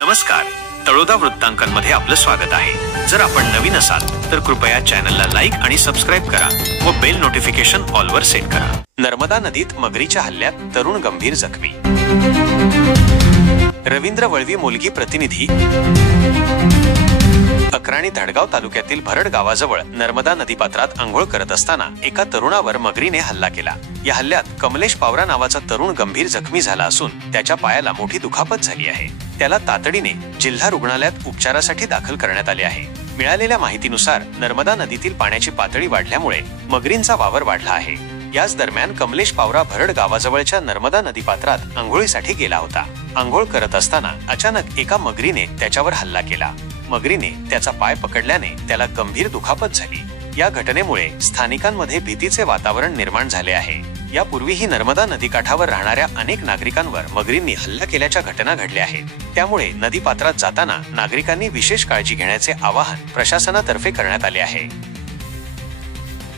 नमस्कार, तळोदा वृत्तांकनमध्ये आपलं स्वागत आहे। जर आपण नवीन असाल तर कृपया चॅनलला लाईक आणि सबस्क्राइब करा व बेल नोटिफिकेशन ऑल वर सेट करा। नर्मदा नदीत मगरीच्या हल्ल्यात तरुण गंभीर जखमी। रवींद्र वळवी मुलगी प्रतिनिधी अक्राणी धडगाव तालुक्यातील भरड गावाजवळ नर्मदा नदीपात्रात अंघोळ करत असताना एका तरुणावर मगरीने हल्ला केला। या हल्ल्यात कमलेश पावरा नावाचा तरुण गंभीर जखमी झाला असून त्याच्या पायाला मोठी दुखापत झाली आहे। त्याला तातडीने जिल्हा रुग्णालयात उपचारासाठी दाखल करण्यात आले आहे। मिळालेल्या माहितीनुसार नर्मदा नदीतील पाण्याची पातळी वाढल्यामुळे मगरींचा वावर वाढला आहे। याच दरम्यान कमलेश पावरा भरड गावाजवळच्या नर्मदा नदीपात्रात अंघोळीसाठी गेला होता। अंघोळ करत असताना अचानक एका मगरीने त्याच्यावर हल्ला केला। मगरीने त्याचा पाय पकडल्याने त्याला गंभीर दुखापत झाली। या घटनेमुळे स्थानिकांमध्ये भीतीचे वातावरण निर्माण झाले आहे। यापूर्वीही नर्मदा नदीकाठावर राहणाऱ्या अनेक नागरिकांवर मगरींनी हल्ला केल्याच्या घटना घडल्या आहेत। त्यामुळे नदीपात्रात जाताना नागरिकांनी विशेष काळजी घेण्याचे आवाहन प्रशासनातर्फे करण्यात आले आहे।